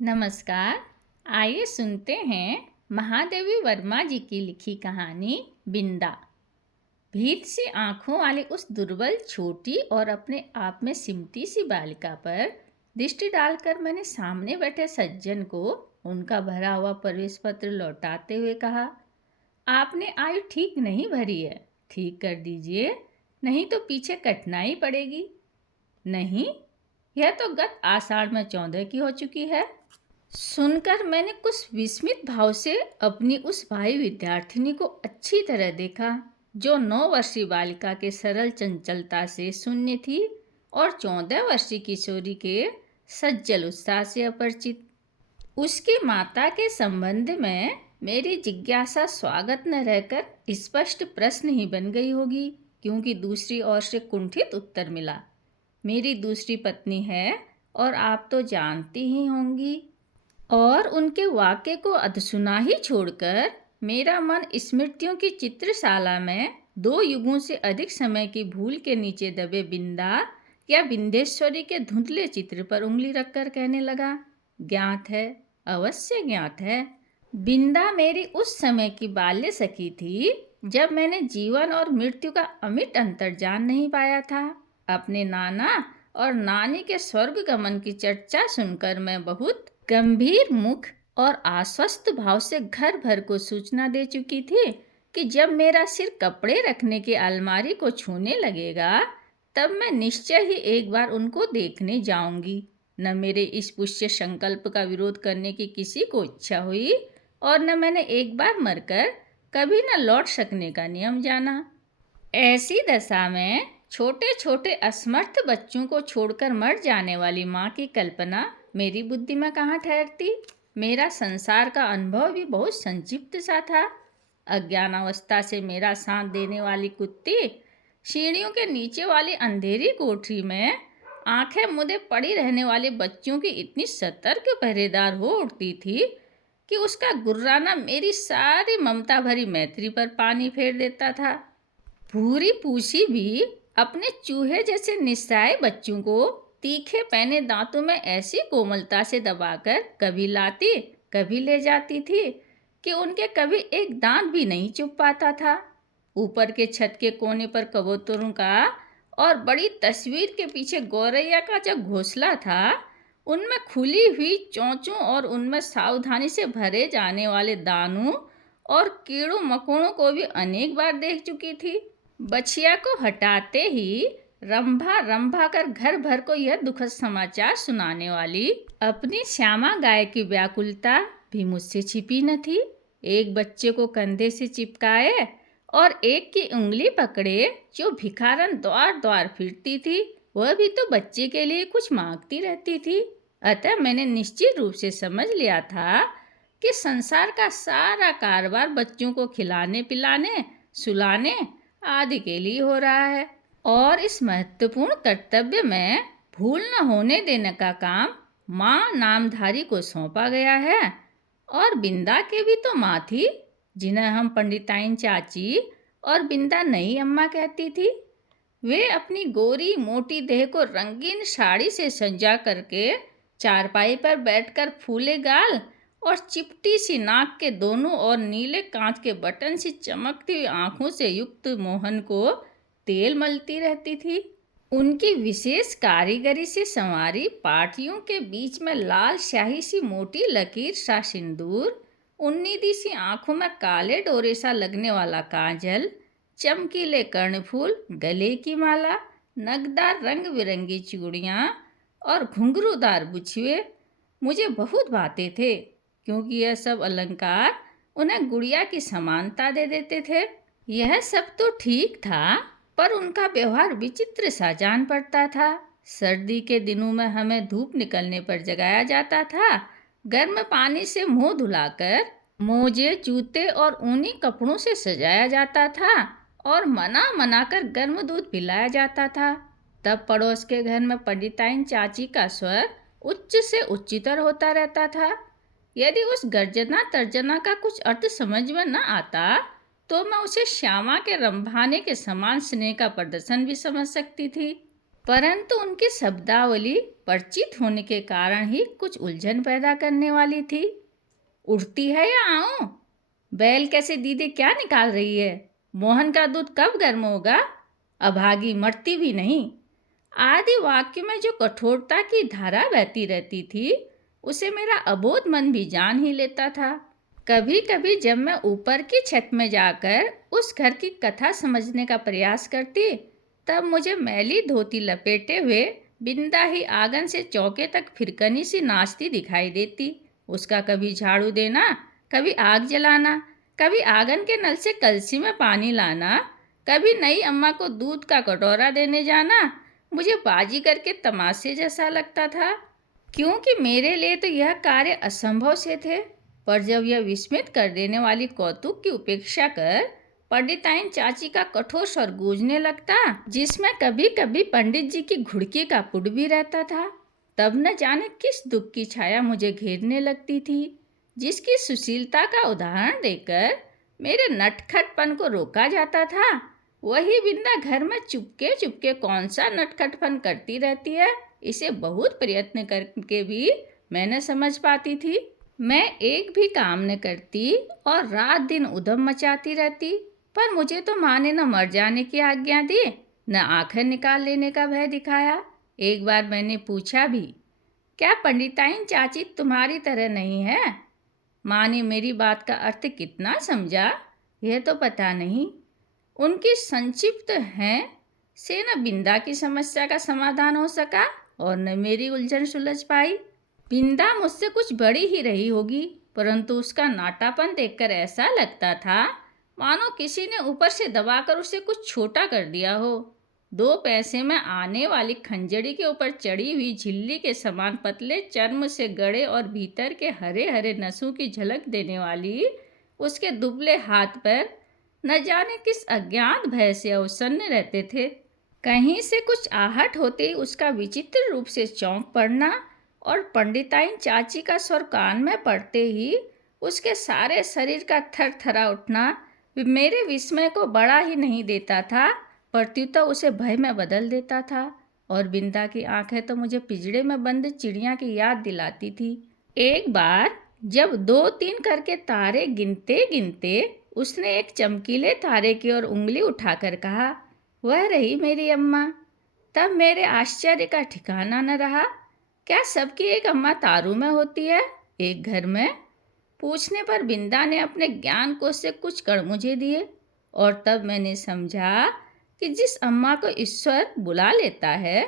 नमस्कार। आइए सुनते हैं महादेवी वर्मा जी की लिखी कहानी बिंदा। भीत सी आंखों वाली उस दुर्बल, छोटी और अपने आप में सिमटी सी बालिका पर दृष्टि डालकर मैंने सामने बैठे सज्जन को उनका भरा हुआ प्रवेश पत्र लौटाते हुए कहा, आपने आयु ठीक नहीं भरी है, ठीक कर दीजिए, नहीं तो पीछे कठिनाई पड़ेगी। नहीं, यह तो गत आषाढ़ में 14 की हो चुकी है। सुनकर मैंने कुछ विस्मित भाव से अपनी उस भाई विद्यार्थिनी को अच्छी तरह देखा, जो 9 वर्षीय बालिका के सरल चंचलता से शून्य थी और 14 वर्षीय किशोरी के सज्जल उत्साह से अपरिचित। उसकी माता के संबंध में मेरी जिज्ञासा स्वागत न रहकर स्पष्ट प्रश्न ही बन गई होगी, क्योंकि दूसरी ओर से कुंठित उत्तर मिला, मेरी दूसरी पत्नी है और आप तो जानती ही होंगी। और उनके वाक्य को अधसुना ही छोड़कर मेरा मन स्मृतियों की चित्रशाला में 2 युगों से अधिक समय की भूल के नीचे दबे बिंदा या बिंदेश्वरी के धुंधले चित्र पर उंगली रखकर कहने लगा, ज्ञात है, अवश्य ज्ञात है। बिंदा मेरी उस समय की बाल्य सखी थी जब मैंने जीवन और मृत्यु का अमिट अंतर जान नहीं पाया था। अपने नाना और नानी के स्वर्ग गमन की चर्चा सुनकर मैं बहुत गंभीर मुख और आश्वस्त भाव से घर भर को सूचना दे चुकी थी कि जब मेरा सिर कपड़े रखने की अलमारी को छूने लगेगा तब मैं निश्चय ही एक बार उनको देखने जाऊंगी। न मेरे इस पुष्य संकल्प का विरोध करने की किसी को इच्छा हुई और न मैंने एक बार मरकर कभी न लौट सकने का नियम जाना। ऐसी दशा में छोटे छोटे असमर्थ बच्चों को छोड़कर मर जाने वाली माँ की कल्पना मेरी बुद्धि में कहाँ ठहरती। मेरा संसार का अनुभव भी बहुत संक्षिप्त सा था। अज्ञानावस्था से मेरा साथ देने वाली कुत्ती सीढ़ियों के नीचे वाली अंधेरी कोठरी में आंखें मूंदे पड़ी रहने वाले बच्चों की इतनी सतर्क पहरेदार हो उठती थी कि उसका गुर्राना मेरी सारी ममता भरी मैत्री पर पानी फेर देता था। भूरी पूछी भी अपने चूहे जैसे निस्सहाय बच्चों को तीखे पैने दांतों में ऐसी कोमलता से दबाकर कभी लाती कभी ले जाती थी कि उनके कभी एक दांत भी नहीं चुभ पाता था। ऊपर के छत के कोने पर कबूतरों का और बड़ी तस्वीर के पीछे गौरैया का जो घोंसला था, उनमें खुली हुई चोंचों और उनमें सावधानी से भरे जाने वाले दानों और कीड़ों मकोड़ों को भी अनेक बार देख चुकी थी। बछिया को हटाते ही रंभा रंभा कर घर भर को यह दुखद समाचार सुनाने वाली अपनी श्यामा गाय की व्याकुलता भी मुझसे छिपी न थी। एक बच्चे को कंधे से चिपकाए और एक की उंगली पकड़े जो भिखारन द्वार द्वार फिरती थी, वह भी तो बच्चे के लिए कुछ मांगती रहती थी। अतः मैंने निश्चित रूप से समझ लिया था कि संसार का सारा कारोबार बच्चों को खिलाने पिलाने सुलाने आदि के लिए हो रहा है और इस महत्वपूर्ण कर्तव्य में भूल न होने देने का काम माँ नामधारी को सौंपा गया है। और बिंदा के भी तो माँ थी, जिन्हें हम पंडिताइन चाची और बिंदा नई अम्मा कहती थी। वे अपनी गोरी मोटी देह को रंगीन साड़ी से सजा करके चारपाई पर बैठकर फूले गाल और चिपटी सी नाक के दोनों और नीले कांच के बटन सी चमकती हुई आंखों से युक्त मोहन को तेल मलती रहती थी। उनकी विशेष कारीगरी से संवारी पाटियों के बीच में लाल स्याही सी मोटी लकीर सा सिंदूर, उन्नीदी सी आंखों में काले डोरे सा लगने वाला काजल, चमकीले कर्णफूल, गले की माला, नगदार रंग बिरंगी चूड़ियाँ और घुंघरूदार बुछुए मुझे बहुत भाते थे, क्योंकि यह सब अलंकार उन्हें गुड़िया की समानता दे देते थे। यह सब तो ठीक था, पर उनका व्यवहार विचित्र सा जान पड़ता था। सर्दी के दिनों में हमें धूप निकलने पर जगाया जाता था। गर्म पानी से मुंह धुलाकर मोजे जूते और ऊनी कपड़ों से सजाया जाता था और मना मना कर गर्म दूध पिलाया जाता था। तब पड़ोस के घर में पंडिताइन चाची का स्वर उच्च से उच्चतर होता रहता था। यदि उस गर्जना तर्जना का कुछ अर्थ समझ में न आता तो मैं उसे श्यामा के रंभाने के समान स्नेह का प्रदर्शन भी समझ सकती थी। परंतु उनकी शब्दावली परिचित होने के कारण ही कुछ उलझन पैदा करने वाली थी। उठती है या आऊं? बैल कैसे दीदी क्या निकाल रही है? मोहन का दूध कब गर्म होगा? अभागी मरती भी नहीं। आदि वाक्य में जो कठोरता की धारा बहती रहती थी, उसे मेरा अबोध मन भी जान ही लेता था। कभी कभी जब मैं ऊपर की छत में जाकर उस घर की कथा समझने का प्रयास करती, तब मुझे मैली धोती लपेटे हुए बिंदा ही आंगन से चौके तक फिरकनी सी नाचती दिखाई देती। उसका कभी झाड़ू देना, कभी आग जलाना, कभी आंगन के नल से कलसी में पानी लाना, कभी नई अम्मा को दूध का कटोरा देने जाना मुझे बाजीगर के तमाशे जैसा लगता था, क्योंकि मेरे लिए तो यह कार्य असंभव से थे। पर जब यह विस्मित कर देने वाली कौतुक की उपेक्षा कर पंडिताइन चाची का कठोर स्वर गूंजने लगता, जिसमें कभी कभी पंडित जी की घुड़की का पुट भी रहता था, तब न जाने किस दुख की छाया मुझे घेरने लगती थी, जिसकी सुशीलता का उदाहरण देकर मेरे नटखटपन को रोका जाता था। वही बिंदा घर में चुपके चुपके कौन सा नटखटपन करती रहती है, इसे बहुत प्रयत्न करके भी मैं न समझ पाती थी। मैं एक भी काम न करती और रात दिन उधम मचाती रहती, पर मुझे तो माँ ने न मर जाने की आज्ञा दी, न आंखें निकाल लेने का भय दिखाया। एक बार मैंने पूछा भी, क्या पंडिताइन चाची तुम्हारी तरह नहीं है? माँ ने मेरी बात का अर्थ कितना समझा यह तो पता नहीं। उनकी संक्षिप्त हैं से न बिंदा की समस्या का समाधान हो सका और न मेरी उलझन सुलझ पाई। बिंदा मुझसे कुछ बड़ी ही रही होगी, परंतु उसका नाटापन देखकर ऐसा लगता था मानो किसी ने ऊपर से दबाकर उसे कुछ छोटा कर दिया हो। 2 पैसे में आने वाली खंजड़ी के ऊपर चढ़ी हुई झिल्ली के समान पतले चर्म से गड़े और भीतर के हरे हरे नसों की झलक देने वाली उसके दुबले हाथ पैर न जाने किस अज्ञात भय से अवसन्न रहते थे। कहीं से कुछ आहट होते ही उसका विचित्र रूप से चौंक पड़ना और पंडिताइन चाची का स्वर कान में पड़ते ही उसके सारे शरीर का थरथरा उठना मेरे विस्मय को बड़ा ही नहीं देता था, प्रत्युत उसे भय में बदल देता था। और बिंदा की आंखें तो मुझे पिंजड़े में बंद चिड़िया की याद दिलाती थी। एक बार जब 2-3 करके तारे गिनते गिनते उसने एक चमकीले तारे की ओर उंगली उठाकर कहा, वह रही मेरी अम्मा। तब मेरे आश्चर्य का ठिकाना न रहा। क्या सबकी एक अम्मा तारू में होती है, एक घर में? पूछने पर बिंदा ने अपने ज्ञान कोष से कुछ कण मुझे दिए और तब मैंने समझा कि जिस अम्मा को ईश्वर बुला लेता है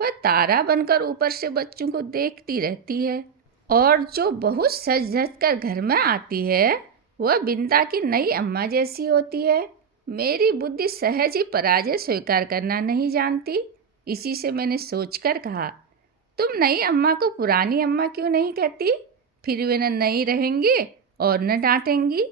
वह तारा बनकर ऊपर से बच्चों को देखती रहती है, और जो बहुत सज धज कर घर में आती है वह बिंदा की नई अम्मा जैसी होती है। मेरी बुद्धि सहज ही पराजय स्वीकार करना नहीं जानती। इसी से मैंने सोचकर कहा, तुम नई अम्मा को पुरानी अम्मा क्यों नहीं कहती? फिर वे न नई रहेंगी और न डांटेंगी।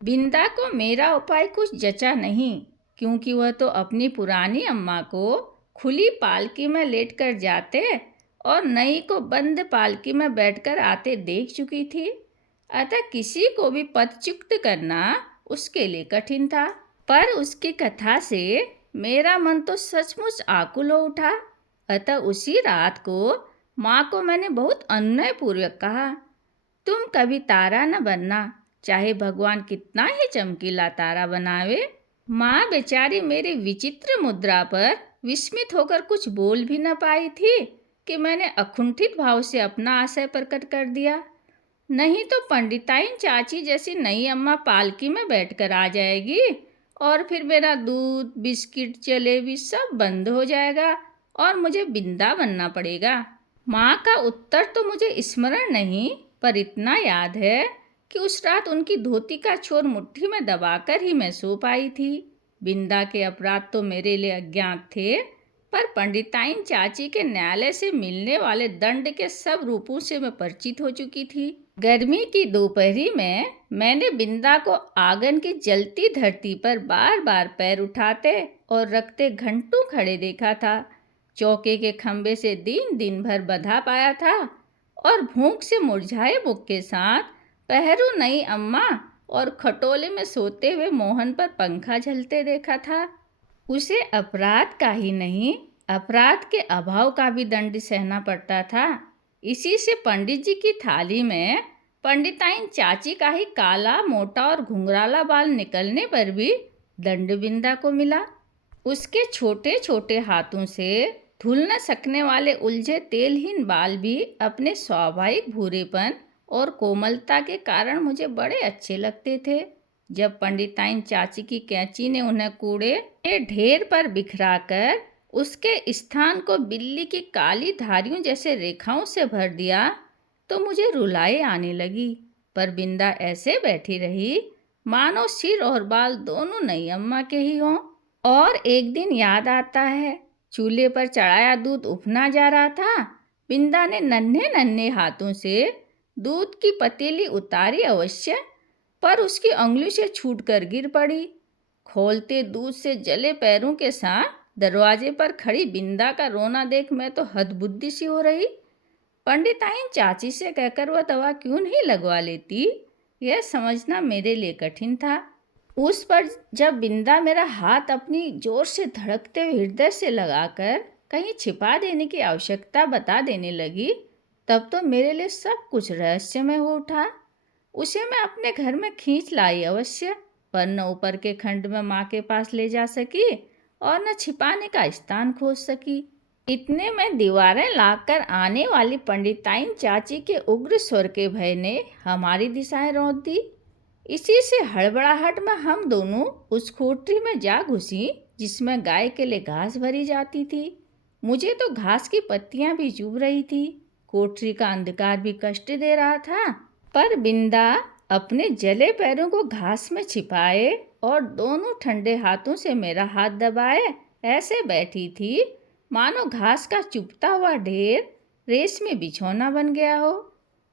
बिंदा को मेरा उपाय कुछ जचा नहीं, क्योंकि वह तो अपनी पुरानी अम्मा को खुली पालकी में लेटकर जाते और नई को बंद पालकी में बैठकर आते देख चुकी थी। अतः किसी को भी पदच्युत करना उसके लिए कठिन था। पर उसकी कथा से मेरा मन तो सचमुच आकुल हो उठा। अतः उसी रात को माँ को मैंने बहुत अनुनयपूर्वक कहा, तुम कभी तारा न बनना, चाहे भगवान कितना ही चमकीला तारा बनावे। माँ बेचारी मेरी विचित्र मुद्रा पर विस्मित होकर कुछ बोल भी न पाई थी कि मैंने अकुंठित भाव से अपना आशय प्रकट कर दिया। नहीं तो पंडिताइन चाची जैसी नई अम्मा पालकी में बैठकर आ जाएगी और फिर मेरा दूध, बिस्किट, जलेबी सब बंद हो जाएगा और मुझे बिंदा बनना पड़ेगा। माँ का उत्तर तो मुझे स्मरण नहीं, पर इतना याद है कि उस रात उनकी धोती का छोर मुट्ठी में दबाकर ही मैं सो पाई थी। बिंदा के अपराध तो मेरे लिए अज्ञात थे, पर पंडिताइन चाची के न्यायालय से मिलने वाले दंड के सब रूपों से मैं परिचित हो चुकी थी। गर्मी की दोपहरी में मैंने बिंदा को आंगन की जलती धरती पर बार बार पैर उठाते और रखते घंटों खड़े देखा था। चौके के खंबे से दिन भर बंधा पाया था और भूख से मुरझाए मुख के साथ पहरू नई अम्मा और खटोले में सोते हुए मोहन पर पंखा झलते देखा था। उसे अपराध का ही नहीं, अपराध के अभाव का भी दंड सहना पड़ता था। इसी से पंडित जी की थाली में पंडिताइन चाची का ही काला मोटा और घुंघराला बाल निकलने पर भी दंड बिंदा को मिला। उसके छोटे छोटे हाथों से धुल न सकने वाले उलझे तेलहीन बाल भी अपने स्वाभाविक भूरेपन और कोमलता के कारण मुझे बड़े अच्छे लगते थे। जब पंडिताइन चाची की कैंची ने उन्हें कूड़े के ढेर पर बिखराकर उसके स्थान को बिल्ली की काली धारियों जैसे रेखाओं से भर दिया तो मुझे रुलाई आने लगी। पर बिंदा ऐसे बैठी रही मानो सिर और बाल दोनों नई अम्मा के ही हों। और एक दिन याद आता है, चूल्हे पर चढ़ाया दूध उफना जा रहा था। बिंदा ने नन्हे नन्हे हाथों से दूध की पतीली उतारी अवश्य, पर उसकी उंगली से छूटकर गिर पड़ी। खोलते दूध से जले पैरों के साथ दरवाजे पर खड़ी बिंदा का रोना देख मैं तो हदबुद्धी सी हो रही। पंडिताइन चाची से कहकर वह दवा क्यों नहीं लगवा लेती, यह समझना मेरे लिए कठिन था। उस पर जब बिंदा मेरा हाथ अपनी जोर से धड़कते हुए हृदय से लगाकर कहीं छिपा देने की आवश्यकता बता देने लगी, तब तो मेरे लिए सब कुछ रहस्यमय हो उठा। उसे मैं अपने घर में खींच लाई अवश्य, पर न ऊपर के खंड में माँ के पास ले जा सकी और न छिपाने का स्थान खोज सकी। इतने में दीवारें लाकर आने वाली पंडिताइन चाची के उग्र स्वर के भय ने हमारी दिशाएं रौंद दी। इसी से हड़बड़ाहट में हम दोनों उस कोठरी में जा घुसी जिसमें गाय के लिए घास भरी जाती थी। मुझे तो घास की पत्तियां भी चुभ रही थी, कोठरी का अंधकार भी कष्ट दे रहा था। पर बिंदा अपने जले पैरों को घास में छिपाए और दोनों ठंडे हाथों से मेरा हाथ दबाए ऐसे बैठी थी मानो घास का चुभता हुआ ढेर रेशमी बिछौना बन गया हो।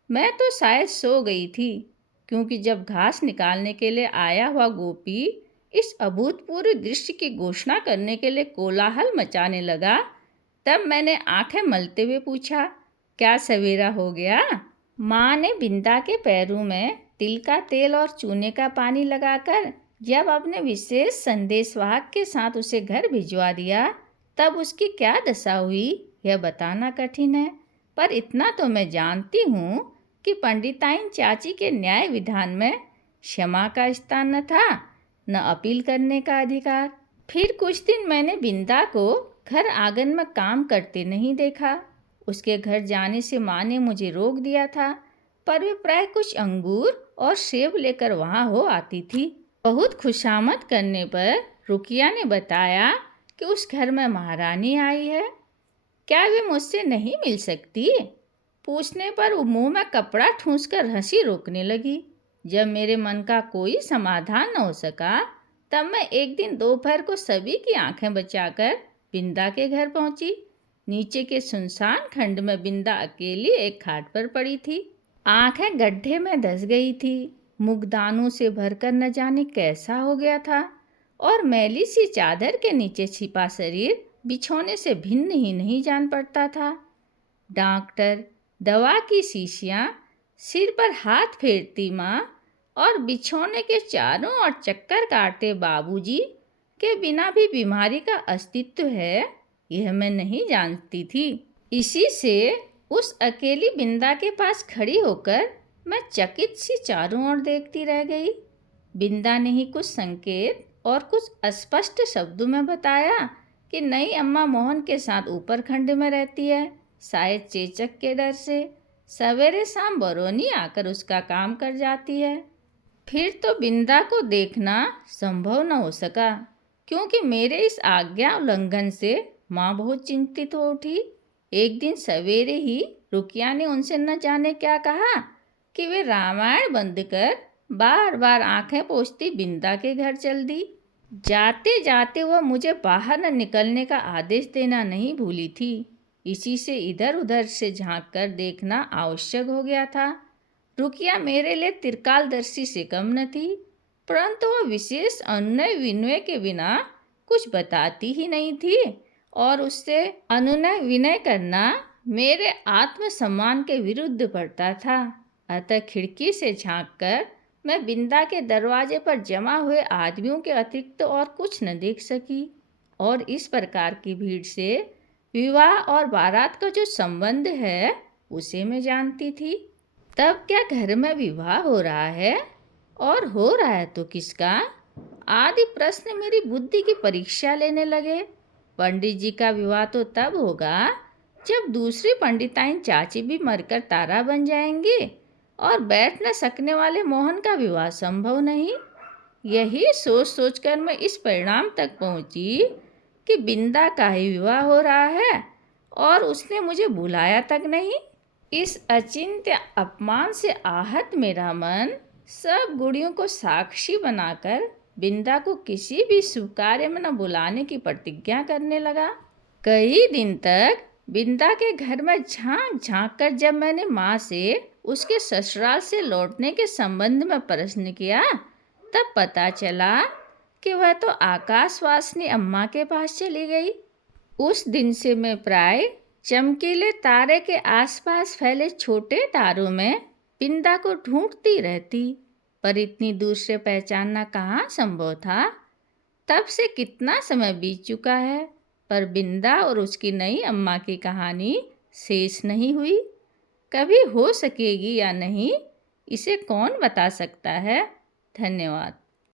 मैं तो शायद सो गई थी, क्योंकि जब घास निकालने के लिए आया हुआ गोपी इस अभूतपूर्व दृश्य की घोषणा करने के लिए कोलाहल मचाने लगा, तब मैंने आंखें मलते हुए पूछा, क्या सवेरा हो गया? माँ ने बिंदा के पैरों में तिल का तेल और चूने का पानी लगाकर जब अपने विशेष संदेशवाहक के साथ उसे घर भिजवा दिया, तब उसकी क्या दशा हुई यह बताना कठिन है। पर इतना तो मैं जानती हूँ कि पंडिताइन चाची के न्याय विधान में क्षमा का स्थान न था, न अपील करने का अधिकार। फिर कुछ दिन मैंने बिंदा को घर आंगन में काम करते नहीं देखा। उसके घर जाने से माँ ने मुझे रोक दिया था, पर वे प्राय कुछ अंगूर और सेब लेकर वहाँ हो आती थी। बहुत खुशामद करने पर रुकिया ने बताया कि उस घर में महारानी आई है, क्या वे मुझसे नहीं मिल सकती? पूछने पर वो मुंह में कपड़ा ठूंसकर हंसी रोकने लगी। जब मेरे मन का कोई समाधान न हो सका, तब मैं एक दिन दोपहर को सभी की आंखें बचाकर बिंदा के घर पहुंची। नीचे के सुनसान खंड में बिंदा अकेली एक खाट पर पड़ी थी। आंखें गड्ढे में धंस गई थी, मुखदानों से भरकर न जाने कैसा हो गया था, और मैली सी चादर के नीचे छिपा शरीर बिछौने से भिन्न ही नहीं जान पड़ता था। डॉक्टर, दवा की शीशियाँ, सिर पर हाथ फेरती माँ और बिछौने के चारों ओर चक्कर काटते बाबूजी के बिना भी बीमारी का अस्तित्व है, यह मैं नहीं जानती थी। इसी से उस अकेली बिंदा के पास खड़ी होकर मैं चकित सी चारों ओर देखती रह गई। बिंदा ने ही कुछ संकेत और कुछ अस्पष्ट शब्दों में बताया कि नई अम्मा मोहन के साथ ऊपर खंड में रहती है, शायद चेचक के डर से सवेरे शाम बरौनी आकर उसका काम कर जाती है। फिर तो बिंदा को देखना संभव न हो सका, क्योंकि मेरे इस आज्ञा उल्लंघन से माँ बहुत चिंतित हो उठी। एक दिन सवेरे ही रुकिया ने उनसे न जाने क्या कहा कि वे रामायण बंद कर बार बार आंखें पोंछती बिंदा के घर चल दी। जाते जाते वह मुझे बाहर न निकलने का आदेश देना नहीं भूली थी। इसी से इधर उधर से झांक कर देखना आवश्यक हो गया था। रुकिया मेरे लिए त्रिकालदर्शी से कम न थी, परंतु वह विशेष अनुनय विनय के बिना कुछ बताती ही नहीं थी, और उससे अनुनय विनय करना मेरे आत्मसम्मान के विरुद्ध पड़ता था। अतः खिड़की से झांककर मैं बिंदा के दरवाजे पर जमा हुए आदमियों के अतिरिक्त और कुछ न देख सकी, और इस प्रकार की भीड़ से विवाह और बारात का जो संबंध है उसे मैं जानती थी। तब क्या घर में विवाह हो रहा है और हो रहा है तो किसका, आदि प्रश्न मेरी बुद्धि की परीक्षा लेने लगे। पंडित जी का विवाह तो तब होगा जब दूसरी पंडिताइन चाची भी मरकर तारा बन जाएंगी और बैठ न सकने वाले मोहन का विवाह संभव नहीं। यही सोच सोचकर मैं इस परिणाम तक पहुंची कि बिंदा का ही विवाह हो रहा है और उसने मुझे बुलाया तक नहीं। इस अचिंत्य अपमान से आहत मेरा मन सब गुड़ियों को साक्षी बनाकर बिंदा को किसी भी शुभ कार्य में न बुलाने की प्रतिज्ञा करने लगा। कई दिन तक बिंदा के घर में झांक झांक कर जब मैंने माँ से उसके ससुराल से लौटने के संबंध में प्रश्न किया, तब पता चला कि वह तो आकाशवासिनी अम्मा के पास चली गई। उस दिन से मैं प्राय चमकीले तारे के आसपास फैले छोटे तारों में बिंदा को ढूंढती रहती, पर इतनी दूर से पहचानना कहाँ संभव था। तब से कितना समय बीत चुका है, पर बिंदा और उसकी नई अम्मा की कहानी शेष नहीं हुई। कभी हो सकेगी या नहीं, इसे कौन बता सकता है। धन्यवाद।